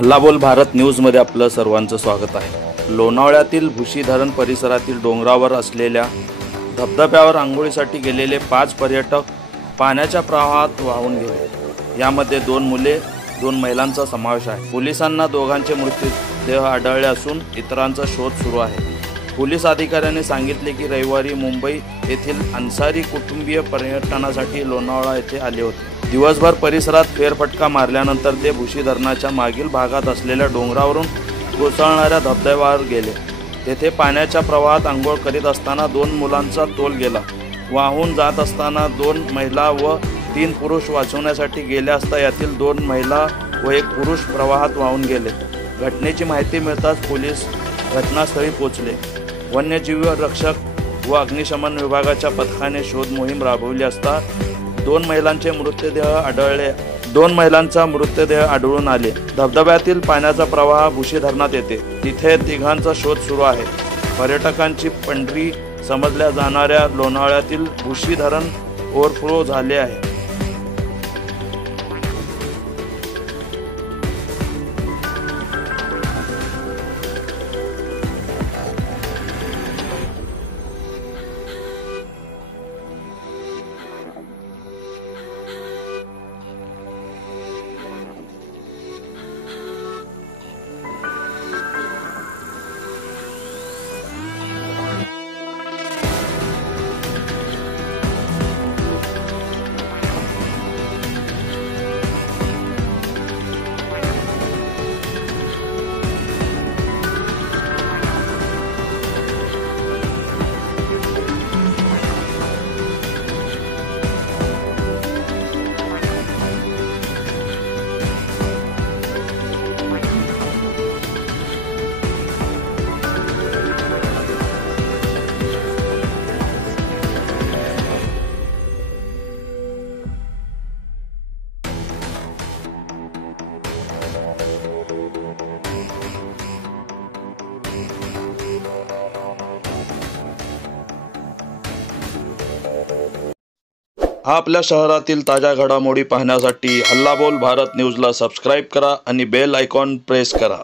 हल्लाबोल भारत न्यूजमध्ये आपलं सर्वांचं स्वागत आहे। लोणावळ्यातील भुशी धरण परिसरातील डोंगरावर असलेल्या धबधब्यावर अंघोळीसाठी गेलेले 5 पर्यटक पाण्याच्या प्रवाहात वाहून गेले। यामध्ये 2 मुले 2 महिलांचा समावेश आहे। पोलिसांना दोघांचे मृतदेह आढळले असून इतरांचा शोध सुरू आहे। पोलीस अधिकाऱ्यांनी सांगितले की रविवारी मुंबई येथील अन्सारी कुटुंबीय पर्यटनासाठी लोणावळा येथे आले होते। दिवसभर परिसरात फेरफटका मारल्यानंतर ते भुशी धरणाच्या मागील भागात असलेल्या डोंगरावरून कोसळणाऱ्या धबधब्यावर गेले। तेथे पाण्याच्या प्रवाहात अंघोळ करीत असताना 2 मुलांचा तोल गेला। वाहून जात असताना 2 महिला व 3 पुरुष वाचवण्यासाठी गेले असता यातील 2 महिला व 1 पुरुष प्रवाहात वाहून गेले। घटनेची माहिती मिळताच पोलीस घटनास्थळी पोहोचले। वन्यजीव रक्षक व अग्निशमन विभागाच्या पथकाने शोध मोहीम राबवली असता 2 महिलांचा मृतदेह आढळून आले। धबधब्यातील पाण्याचा प्रवाह भुशी धरणात येते। तिथे तिघांचा शोध सुरू आहे। पर्यटकांची पंढरी समजल्या जाणाऱ्या लोणावळ्यातील भुशी धरण ओव्हरफ्लो झाले आहे। आपल्या शहरातील ताज्या घडामोडी पाहण्यासाठी हल्लाबोल भारत न्यूजला सबस्क्राइब करा आणि बेल आयकॉन प्रेस करा।